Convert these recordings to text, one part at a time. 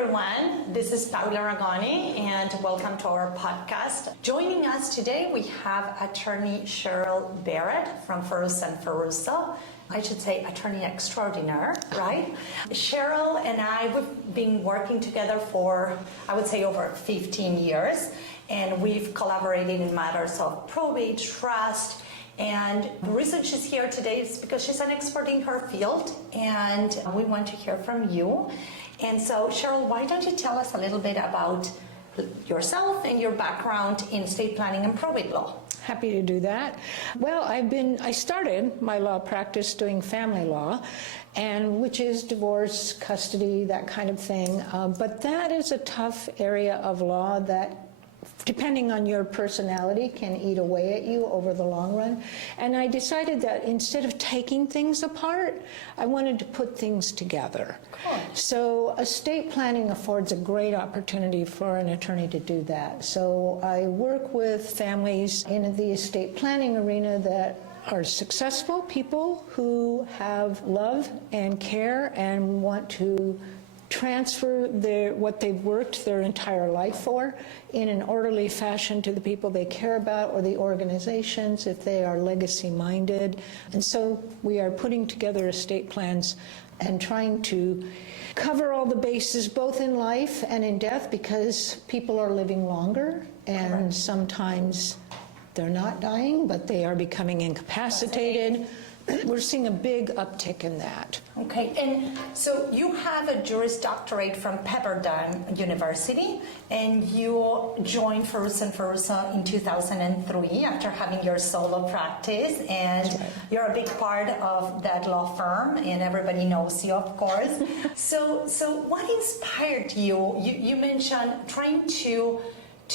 everyone. This is Paula Aragone, and welcome to our podcast. Joining us today, we have attorney Cheryl Barrett from Ferruzzo. I should say attorney extraordinaire, right? Cheryl and I, we've been working together for, I would say, over 15 years, and we've collaborated in matters of probate, trust, and the reason she's here today is because she's an expert in her field, and we want to hear from you. And so, Cheryl, why don't you tell us a little bit about yourself and your background in estate planning and probate law? Happy to do that. Well, I started my law practice doing family law, and which is divorce, custody, that kind of thing. But that is a tough area of law that, depending on your personality, can eat away at you over the long run. And I decided that instead of taking things apart, I wanted to put things together. Cool. So estate planning affords a great opportunity for an attorney to do that. So I work with families in the estate planning arena that are successful people who have love and care and want to transfer what they've worked their entire life for in an orderly fashion to the people they care about or the organizations if they are legacy minded. And so we are putting together estate plans and trying to cover all the bases both in life and in death, because people are living longer and sometimes they're not dying, but they are becoming incapacitated. We're seeing a big uptick in that. Okay, and so you have a Juris Doctorate from Pepperdine University, and you joined Ferruzzo in 2003 after having your solo practice, and right. You're a big part of that law firm, and everybody knows you, of course. So what inspired you? You mentioned trying to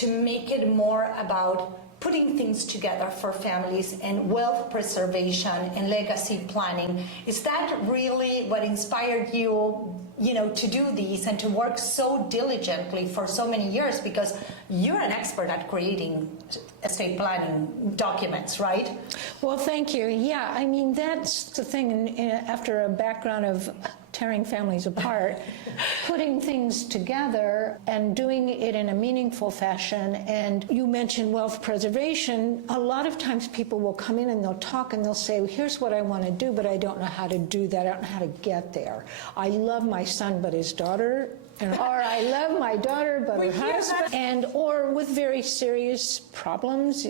make it more about putting things together for families and wealth preservation and legacy planning. Is that really what inspired you, to do these and to work so diligently for so many years? Because you're an expert at creating estate planning documents, right? Well, thank you. Yeah, I mean, that's the thing. After a background of tearing families apart, putting things together and doing it in a meaningful fashion. And you mentioned wealth preservation. A lot of times people will come in and they'll talk and they'll say, well, here's what I want to do, but I don't know how to do that. I don't know how to get there. I love my son, but his daughter, or I love my daughter, but her husband, or with very serious problems,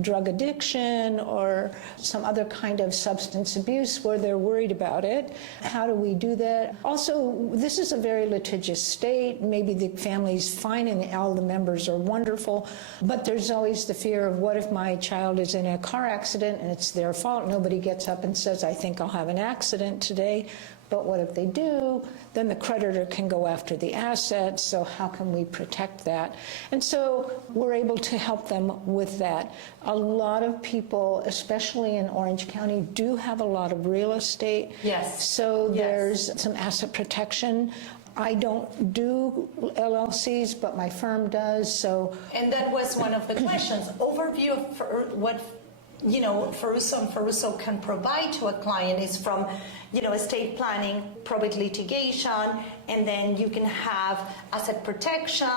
drug addiction or some other kind of substance abuse where they're worried about it. How do we do that? Also, this is a very litigious state. Maybe the family's fine and all the members are wonderful, but there's always the fear of, what if my child is in a car accident and it's their fault? Nobody gets up and says, I think I'll have an accident today. But what if they do? Then the creditor can go after the assets, so how can we protect that? And so we're able to help them with that. A lot of people, especially in Orange County, do have a lot of real estate. Yes. So there's some asset protection. I don't do LLCs, but my firm does, so. And that was one of the questions. Overview of what Ferruzzo can provide to a client is from, estate planning, probate litigation, and then you can have asset protection.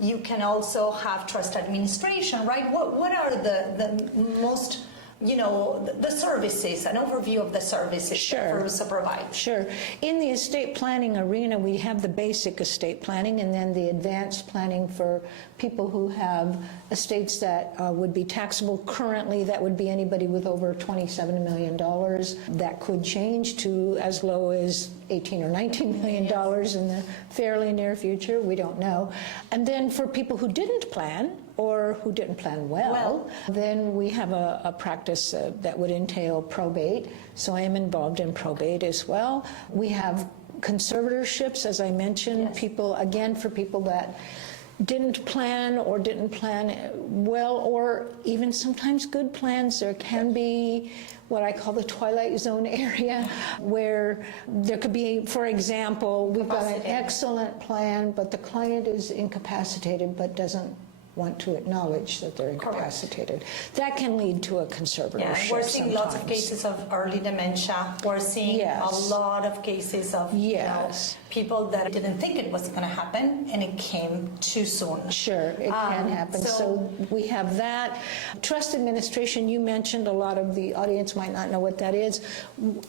You can also have trust administration, right? What are the most, the services, an overview of the services that Ferruzzo provides? Sure. In the estate planning arena, we have the basic estate planning and then the advanced planning for people who have estates that would be taxable. Currently, that would be anybody with over $27 million. That could change to as low as $18 or $19 million in the fairly near future. We don't know. And then for people who didn't plan, or who didn't plan well, then we have a practice that would entail probate. So I am involved in probate as well. We have conservatorships, as I mentioned, for people that didn't plan well, or even sometimes good plans. There can be what I call the twilight zone area, where there could be, for example, we've got an excellent plan, but the client is incapacitated but doesn't want to acknowledge that they're incapacitated. Correct. That can lead to a conservatorship. Yeah, we're seeing lots of cases of early dementia. We're seeing a lot of cases of people that didn't think it was going to happen, and it came too soon. Sure, it can happen. So we have that. Trust administration, you mentioned, a lot of the audience might not know what that is.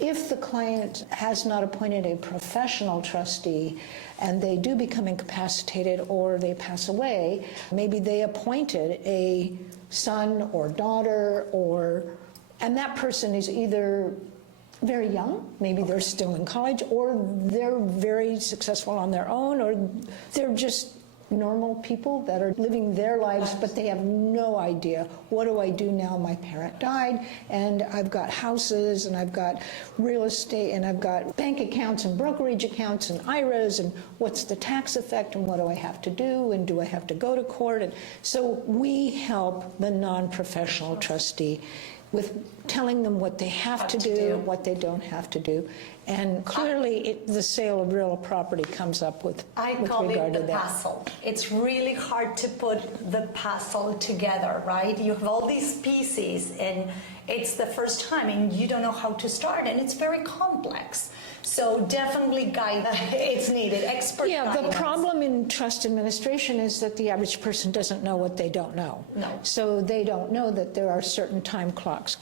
If the client has not appointed a professional trustee and they do become incapacitated or they pass away, maybe they appointed a son or daughter, and that person is either very young, maybe they're still in college, or they're very successful on their own, or they're just normal people that are living their lives, but they have no idea, what do I do now? My parent died, and I've got houses, and I've got real estate, and I've got bank accounts and brokerage accounts and IRAs, and what's the tax effect, and what do I have to do, and do I have to go to court? And so we help the non-professional trustee with telling them what they have to do, what they don't have to do. And clearly, the sale of real property comes up with regard to that. Puzzle. It's really hard to put the puzzle together, right? You have all these pieces, and it's the first time, and you don't know how to start, and it's very complex. So definitely guidance, it's needed, expert guidance. The problem in trust administration is that the average person doesn't know what they don't know. No. So they don't know that there are certain time clocks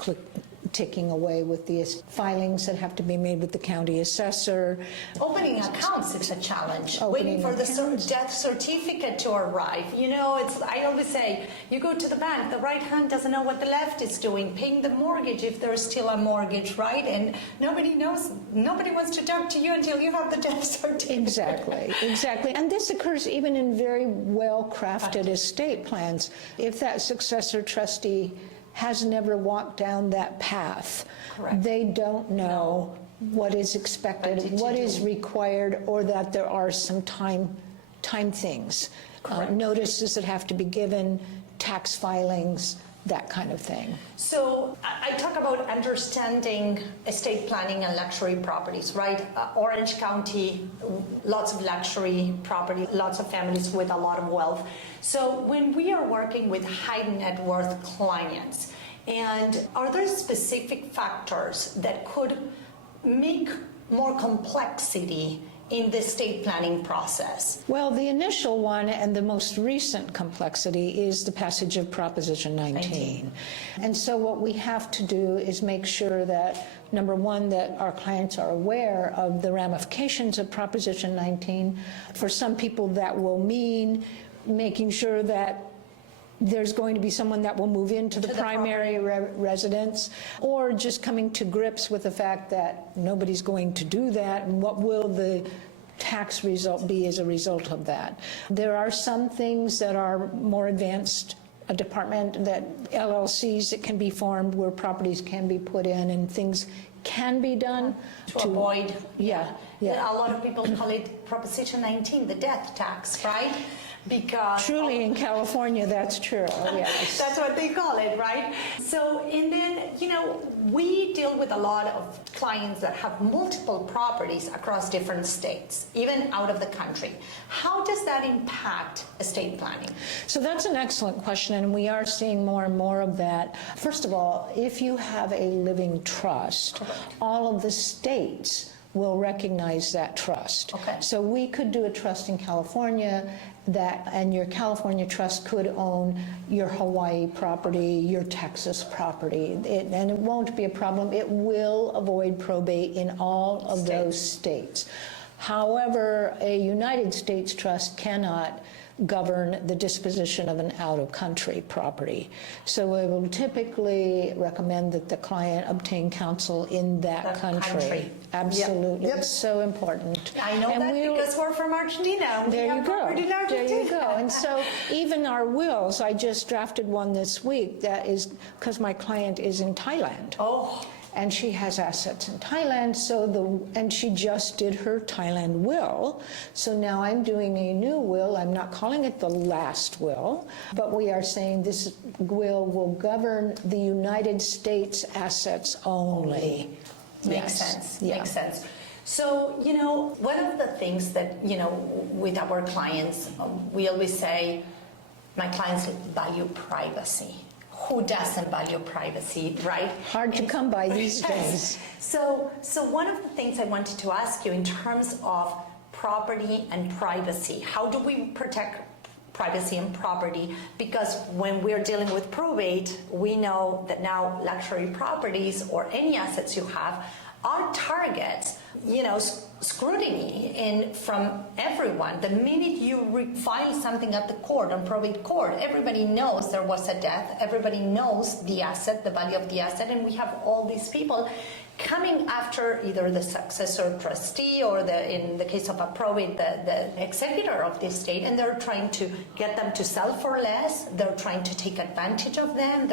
ticking away with the filings that have to be made with the county assessor. Opening accounts is a challenge. Waiting for the death certificate to arrive. You know, I always say, you go to the bank, the right hand doesn't know what the left is doing, paying the mortgage if there's still a mortgage, right? And nobody knows, nobody wants to talk to you until you have the death certificate. Exactly. And this occurs even in very well-crafted estate plans. If that successor trustee has never walked down that path. Correct. They don't know what is expected, what is required, or that there are some time things, notices that have to be given, tax filings, that kind of thing. So I talk about understanding estate planning and luxury properties, right? Orange County, lots of luxury property, lots of families with a lot of wealth. So when we are working with high net worth clients, and are there specific factors that could make more complexity in the estate planning process? Well, the initial one and the most recent complexity is the passage of Proposition 19. And so what we have to do is make sure that, number one, that our clients are aware of the ramifications of Proposition 19. For some people, that will mean making sure that there's going to be someone that will move into the primary residence, or just coming to grips with the fact that nobody's going to do that, and what will the tax result be as a result of that. There are some things that are more advanced, a department that LLCs that can be formed where properties can be put in and things can be done to avoid. Yeah. A lot of people call it Proposition 19, the death tax, right? Because truly in California, that's true. Yes. That's what they call it, right? So, and then, we deal with a lot of clients that have multiple properties across different states, even out of the country. How does that impact estate planning? So that's an excellent question, and we are seeing more and more of that. First of all, if you have a living trust, all of the states will recognize that trust. Okay. So we could do a trust in California and your California trust could own your Hawaii property, your Texas property, and it won't be a problem. It will avoid probate in all of those states. However, a United States trust cannot govern the disposition of an out-of-country property. So we will typically recommend that the client obtain counsel in that country. Absolutely. Yep. It's so important. I know that because we're from Argentina. There you go. There you go. And so even our wills, I just drafted one this week that is because my client is in Thailand. Oh. And she has assets in Thailand, and she just did her Thailand will. So now I'm doing a new will. I'm not calling it the last will, but we are saying this will govern the United States assets only. Makes sense. Yeah. Makes sense. So, one of the things that, with our clients, we always say, my clients value privacy. Who doesn't value privacy, right? Hard to come by these days. So one of the things I wanted to ask you in terms of property and privacy. How do we protect privacy and property? Because when we're dealing with probate, we know that now luxury properties or any assets you have are targets, scrutiny from everyone. The minute you file something at the court, on probate court, everybody knows there was a death, everybody knows the asset, the value of the asset, and we have all these people coming after either the successor trustee or in the case of a probate, the executor of the estate, and they're trying to get them to sell for less, they're trying to take advantage of them,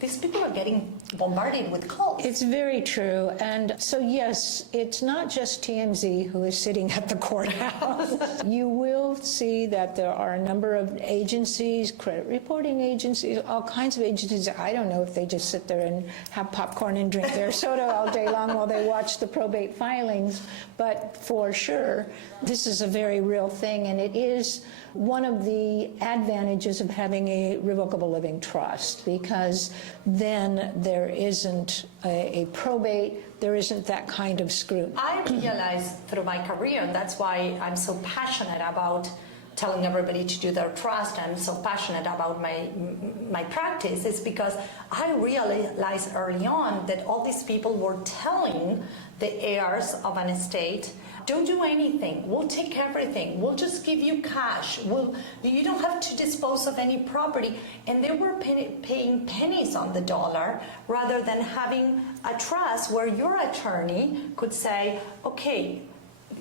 these people are getting bombarded with calls. It's very true. And so, yes, it's not just TMZ who is sitting at the courthouse. You will see that there are a number of agencies, credit reporting agencies, all kinds of agencies. I don't know if they just sit there and have popcorn and drink their soda all day long while they watch the probate filings. But for sure, this is a very real thing, and it is one of the advantages of having a revocable living trust, because then there isn't a probate, there isn't that kind of scrutiny. I realized through my career, and that's why I'm so passionate about telling everybody to do their trust, and I'm so passionate about my practice, is because I realized early on that all these people were telling the heirs of an estate, don't do anything, we'll take everything, we'll just give you cash, you don't have to dispose of any property. And they were paying pennies on the dollar rather than having a trust where your attorney could say, okay,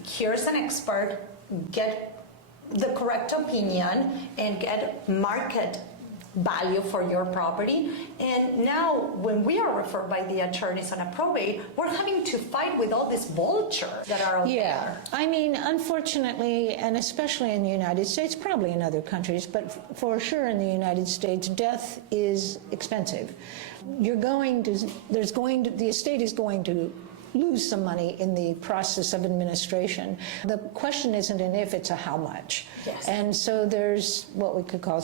here's an expert, get the correct opinion and get market value for your property. And now when we are referred by the attorneys on a probate, we're having to fight with all these vultures that are out there. I mean, unfortunately, and especially in the United States, probably in other countries, but for sure in the United States, death is expensive. The estate is going to lose some money in the process of administration. The question isn't an if, it's a how much. Yes. And so there's what we could call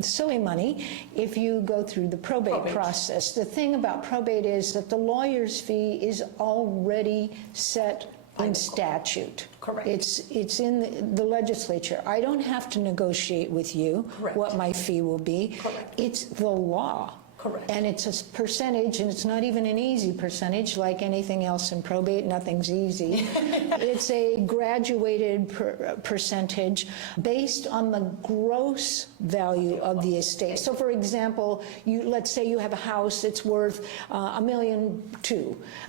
silly money if you go through the probate process. The thing about probate is that the lawyer's fee is already set in statute. Correct. It's in the legislature. I don't have to negotiate with you what my fee will be. Correct. It's the law. Correct. And it's a percentage, and it's not even an easy percentage like anything else in probate. Nothing's easy. It's a graduated percentage based on the gross value of the estate. So, for example, let's say you have a house that's worth $1.2 million,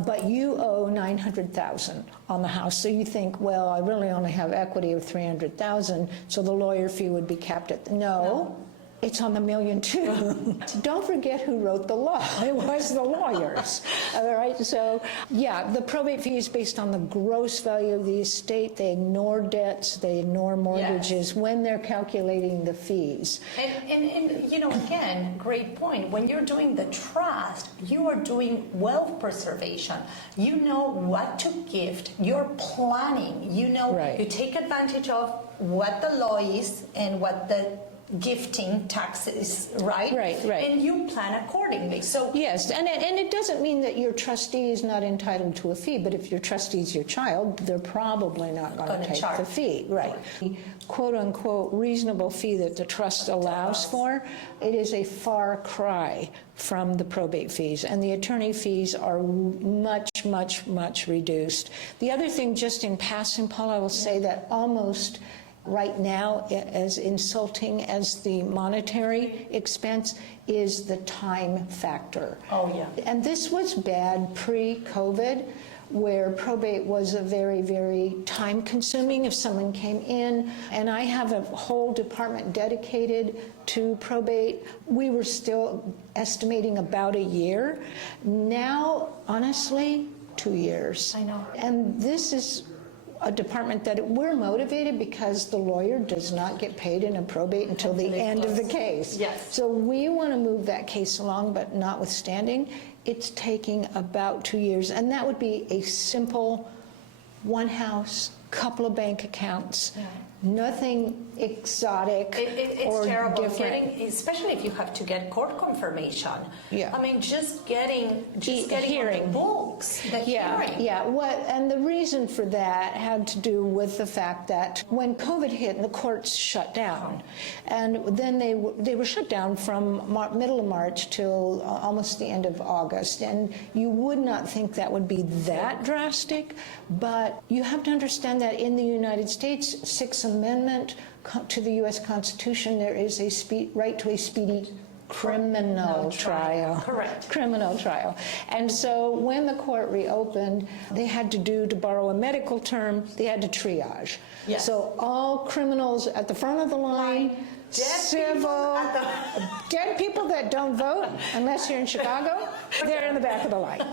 but you owe $900,000 on the house. So you think, well, I really only have equity of $300,000, so the lawyer fee would be capped at no. It's on the $1.2 million. Don't forget who wrote the law. It was the lawyers. All right. So, yeah, the probate fee is based on the gross value of the estate. They ignore debts. They ignore mortgages when they're calculating the fees. And again, great point. When you're doing the trust, you are doing wealth preservation. You know what to gift. You're planning. You take advantage of what the law is and what the gifting taxes, right? Right. And you plan accordingly. So yes, and it doesn't mean that your trustee is not entitled to a fee, but if your trustee is your child, they're probably not going to take the fee. Right. The quote-unquote reasonable fee that the trust allows for, it is a far cry from the probate fees, and the attorney fees are much, much, much reduced. The other thing, just in passing, Paula, I will say that almost right now, as insulting as the monetary expense is the time factor. Oh, yeah. And this was bad pre-COVID, where probate was a very, very time-consuming if someone came in. And I have a whole department dedicated to probate. We were still estimating about a year. Now, honestly, 2 years. I know. And this is a department that we're motivated because the lawyer does not get paid in a probate until the end of the case. Yes. So we want to move that case along, but notwithstanding, it's taking about 2 years. And that would be a simple one house, couple of bank accounts, Nothing exotic It's or terrible different. especially if you have to get court confirmation. Yeah. I mean, just getting hearing. on the books, the hearing. Yeah. And the reason for that had to do with the fact that when COVID hit, the courts shut down, and then they were shut down from middle of March till almost the end of August. And you would not think that would be that drastic, but you have to understand that in the United States, Sixth Amendment to the U.S. Constitution, there is a right to a speedy criminal trial. Correct. Criminal trial. And so when the court reopened, they had to borrow a medical term, they had to triage. Yes. So all criminals at the front of the line, civil, dead people that don't vote, unless you're in Chicago, they're in the back of the line.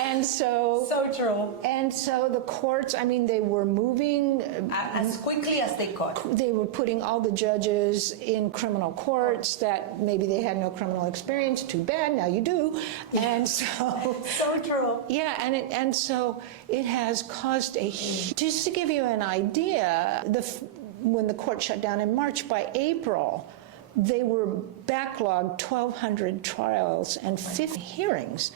And so true. And so the courts, I mean, they were moving As quickly as they could. they were putting all the judges in criminal courts that maybe they had no criminal experience. Too bad, now you do. And so So true. yeah, and so it has caused just to give you an idea, when the court shut down in March, by April, they were backlogged 1,200 trials and 50 hearings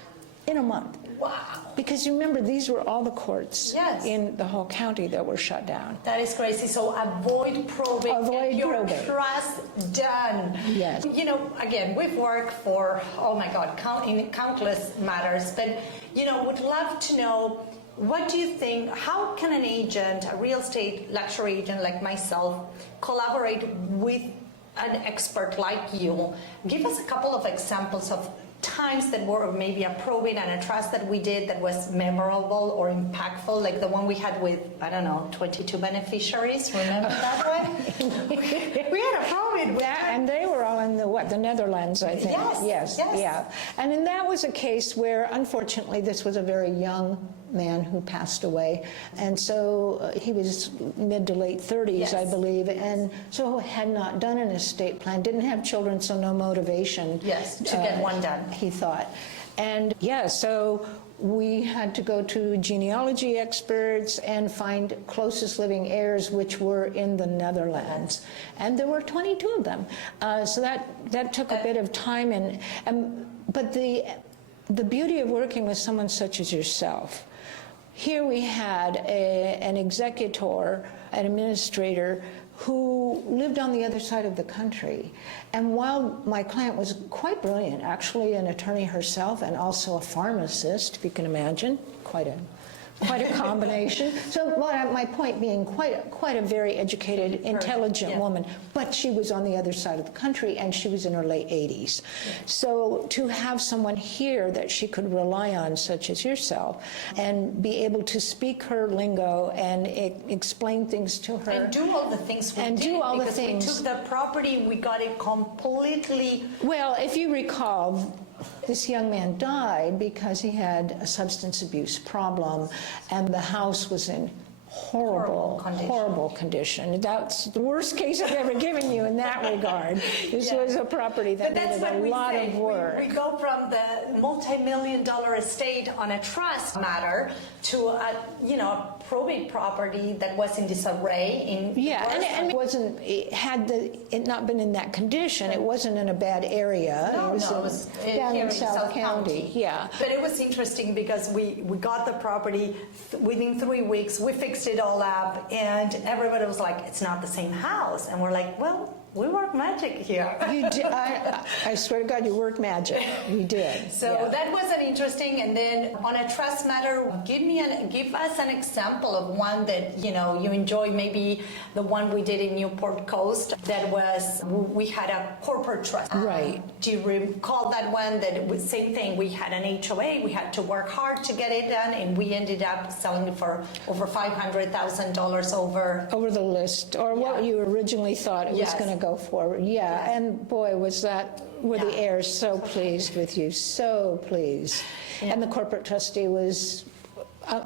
in a month. Wow. Because you remember, these were all the courts Yes. in the whole county that were shut down. That is crazy. So avoid probate. Avoid Get your probate. trust done. Yes. You know, again, we've worked for, oh my God, in countless matters, but, you know, would love to know, what do you think, how can an agent, a real estate luxury agent like myself, collaborate with an expert like you? Give us a couple of examples of times that were maybe a probate and a trust that we did that was memorable or impactful, like the one we had with, I don't know, 22 beneficiaries. Remember that one? We had a probate with That, and they were all in the Netherlands, I think. Yes. Yeah. And that was a case where, unfortunately, this was a very young man who passed away, and so he was mid to late 30s, Yes. I believe, and so had not done an estate plan, didn't have children, so no motivation. Yes, to get one done. He thought. And yeah, so we had to go to genealogy experts and find closest living heirs, which were in the Netherlands. And there were 22 of them. So that took a bit of time. But the beauty of working with someone such as yourself, here we had an executor, an administrator, who lived on the other side of the country. And while my client was quite brilliant, actually an attorney herself and also a pharmacist, if you can imagine, quite a combination. So my point being, quite a very educated, intelligent Yeah. woman, but she was on the other side of the country and she was in her late 80s. So to have someone here that she could rely on, such as yourself, and be able to speak her lingo and explain things to her. And do all the things we And did. do all the because things. we took the property, we got it completely. Well, if you recall, this young man died because he had a substance abuse problem, and the house was in horrible condition. That's the worst case I've ever given you in that regard. This was a property that needed a lot of work. We go from the multi-million-dollar estate on a trust matter to a probate property that was in disarray. And it wasn't. Had it not been in that condition, it wasn't in a bad area. No, it was down in South County. Yeah. But it was interesting because we got the property within 3 weeks. We fixed it all up, and everybody was like, "It's not the same house," and we're like, "Well, we work magic here." You did. I swear to God, you worked magic. You did. So that was an interesting. And then on a trust matter, give us an example of one that you enjoy. Maybe the one we did in Newport Coast. That was, we had a corporate trust. Right. Do you recall that one? That it was same thing. We had an HOA. We had to work hard to get it done, and we ended up selling it for over $500,000 over the list, or what you originally thought it was going to go for. Yeah. And boy, were the heirs so pleased with you, so pleased. And the corporate trustee was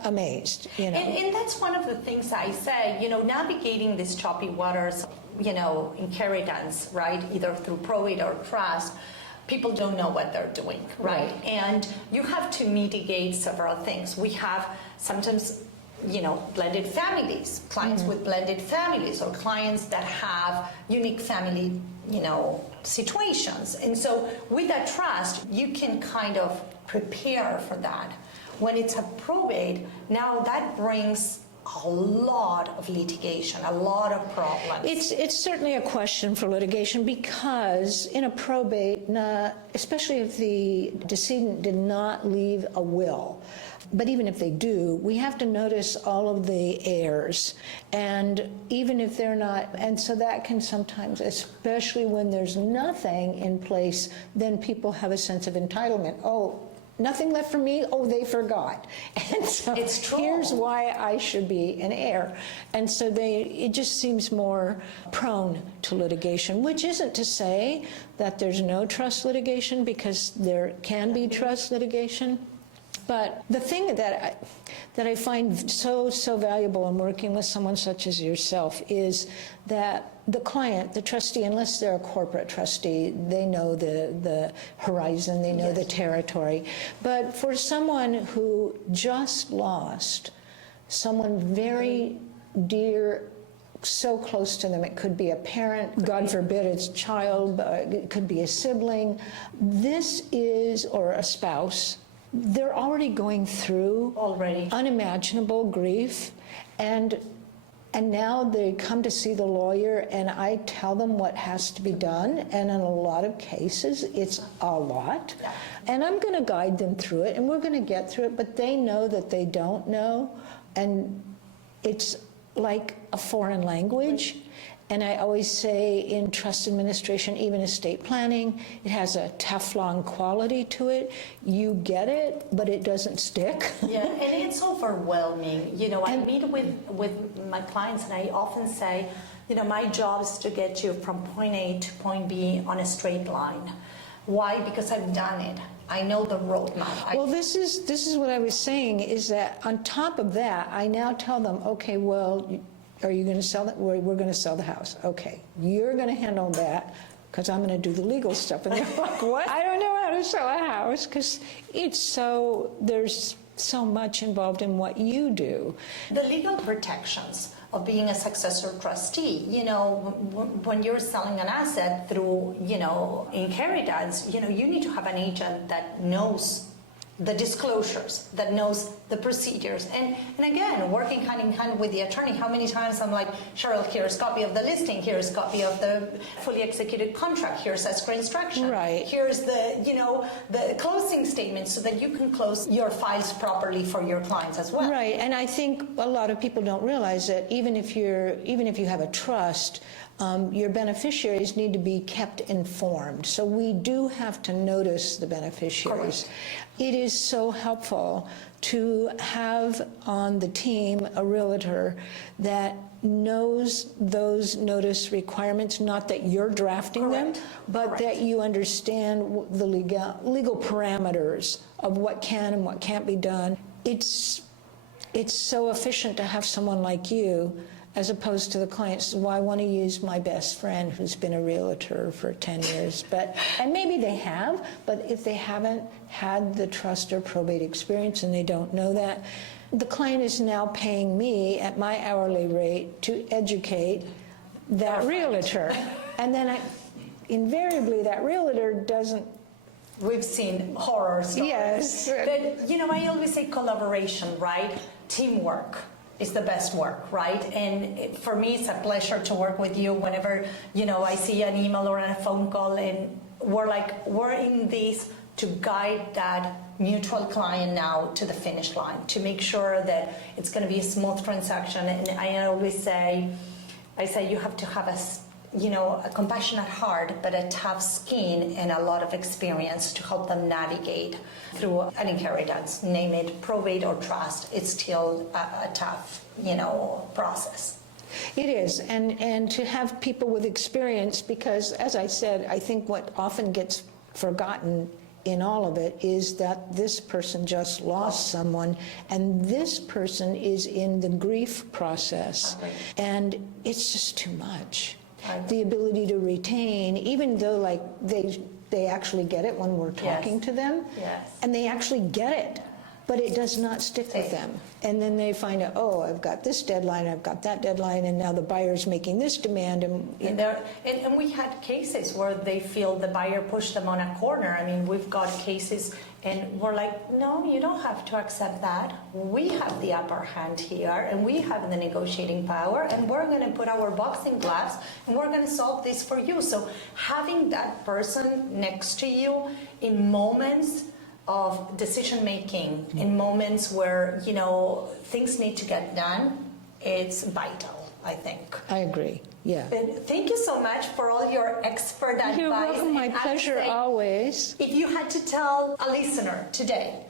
amazed, And that's one of the things I say, navigating these choppy waters, inheritance, right? Either through probate or trust, people don't know what they're doing, right? And you have to mitigate several things. We have sometimes blended families, clients with blended families, or clients that have unique family, situations. And so with that trust, you can kind of prepare for that. When it's a probate, now that brings a lot of litigation, a lot of problems. It's certainly a question for litigation, because in a probate, especially if the decedent did not leave a will, but even if they do, we have to notice all of the heirs, and even if they're not, and so that can sometimes, especially when there's nothing in place, then people have a sense of entitlement. Oh, nothing left for me? Oh, they forgot. And so it's true. Here's why I should be an heir. And so it just seems more prone to litigation, which isn't to say that there's no trust litigation, because there can be trust litigation. But the thing that I find so valuable in working with someone such as yourself is that the client, the trustee, unless they're a corporate trustee, they know the horizon, they know the territory. But for someone who just lost someone very dear, so close to them, it could be a parent, God forbid it's a child, it could be a sibling, or a spouse, they're already going through unimaginable grief, and now they come to see the lawyer, and I tell them what has to be done, and in a lot of cases it's a lot, and I'm going to guide them through it, and we're going to get through it, but they know that they don't know, and it's like a foreign language. And I always say in trust administration, even estate planning, it has a Teflon quality to it. You get it, but it doesn't stick. Yeah, and it's overwhelming. I meet with my clients, and I often say, my job is to get you from point A to point B on a straight line. Why? Because I've done it. I know the roadmap. Well, this is what I was saying, is that on top of that, I now tell them, okay, well, are you going to sell it? We're going to sell the house. Okay, you're going to handle that, because I'm going to do the legal stuff. And they're like, what? I don't know how to sell a house, because there's so much involved in what you do. The legal protections of being a successor trustee, when you're selling an asset through, inheritance, you need to have an agent that knows the disclosures, that knows the procedures. And again, working hand in hand with the attorney, how many times I'm like, Cheryl, here's a copy of the listing, here's a copy of the fully executed contract, here's escrow instruction, right. Here's the, the closing statement, so that you can close your files properly for your clients as well. Right, and I think a lot of people don't realize that even if you have a trust, your beneficiaries need to be kept informed. So we do have to notice the beneficiaries. Correct. It is so helpful to have on the team a realtor that knows those notice requirements, not that you're drafting Correct. them, but Correct. that you understand the legal parameters of what can and what can't be done. It's so efficient to have someone like you, as opposed to the clients. Well, I want to use my best friend who's been a realtor for 10 years. And maybe they have, but if they haven't had the trust or probate experience and they don't know that, the client is now paying me at my hourly rate to educate that realtor. And then invariably that realtor doesn't. We've seen horror stories. Yes. But, I always say collaboration, right? Teamwork is the best work, right? And for me, it's a pleasure to work with you whenever, I see an email or a phone call, and we're in this to guide that mutual client now to the finish line, to make sure that it's going to be a smooth transaction. And I always say, you have to have a compassionate heart, but a tough skin and a lot of experience to help them navigate through an inheritance, name it probate or trust. It's still a tough, process. It is, and to have people with experience, because as I said, I think what often gets forgotten in all of it is that this person just lost someone, and this person is in the grief process, and it's just too much. The ability to retain, even though they actually get it when we're talking to them, Yes. and they actually get it. but it does not stick with them. And then they find out, oh, I've got this deadline, I've got that deadline, and now the buyer's making this demand. And we had cases where they feel the buyer pushed them on a corner. I mean, we've got cases and we're like, no, you don't have to accept that. We have the upper hand here and we have the negotiating power, and we're going to put our boxing gloves and we're going to solve this for you. So having that person next to you in moments of decision making, in moments where, you know, things need to get done, it's vital, I think. I agree. Yeah. And thank you so much for all your expert advice. You're welcome. My pleasure, always. If you had to tell a listener today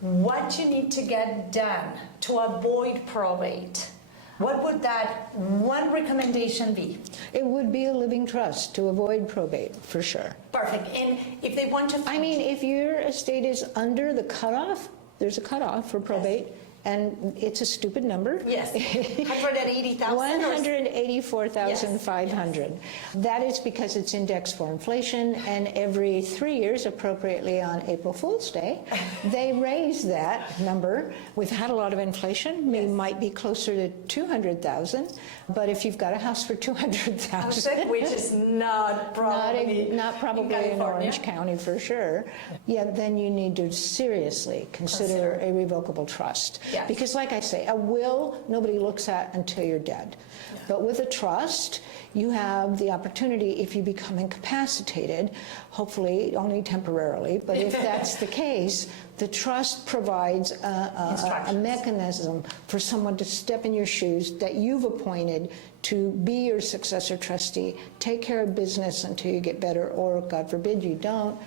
what you need to get done to avoid probate, what would that one recommendation be? It would be a living trust to avoid probate, for sure. Perfect. And if they want to... I mean, if your estate is under the cutoff, there's a cutoff for probate. Yes. And it's a stupid number. Yes, 180,000. 184,500. Yes. That is because it's indexed for inflation, and every 3 years, appropriately on April Fool's Day, they raise that number. We've had a lot of inflation. We might be closer to 200,000, but if you've got a house for 200,000, which is not probably in Orange County for sure, yeah, then you need to seriously consider a revocable trust. Yes. Because like I say, a will nobody looks at until you're dead. Yeah. But with a trust, you have the opportunity, if you become incapacitated, hopefully only temporarily, but if that's the case, the trust provides a mechanism for someone to step in your shoes that you've appointed to be your successor trustee, take care of business until you get better, or God forbid you don't,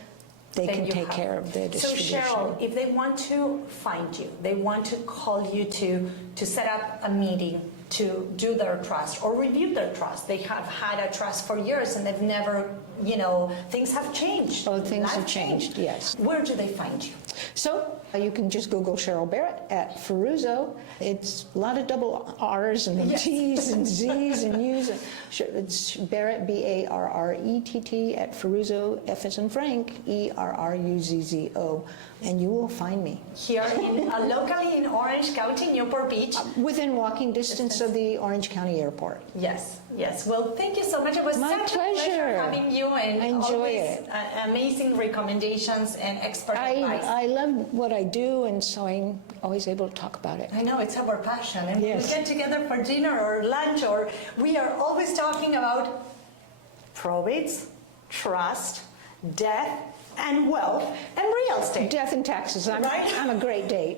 they can take care of their distribution. So Cheryl, if they want to find you, they want to call you to set up a meeting to do their trust or review their trust. They have had a trust for years and they've never, you know, things have changed. Oh, things have changed, yes. Where do they find you? So you can just Google Cheryl Barrett at Ferruzzo. It's a lot of double R's and T's and Z's and U's. It's Barrett, B-A-R-R-E-T-T, at Ferruzzo, F as in Frank, E-R-R-U-Z-Z-O. And you will find me. Here locally in Orange County, Newport Beach. Within walking distance of the Orange County Airport. Yes, yes. Well, thank you so much. It was such a pleasure having you, and I enjoy it. Amazing recommendations and expert advice. I love what I do, and so I'm always able to talk about it. I know, it's our passion. And yes. we get together for dinner or lunch, or we are always talking about probates, trust, death, and wealth, and real estate. Death and taxes. I'm a great date.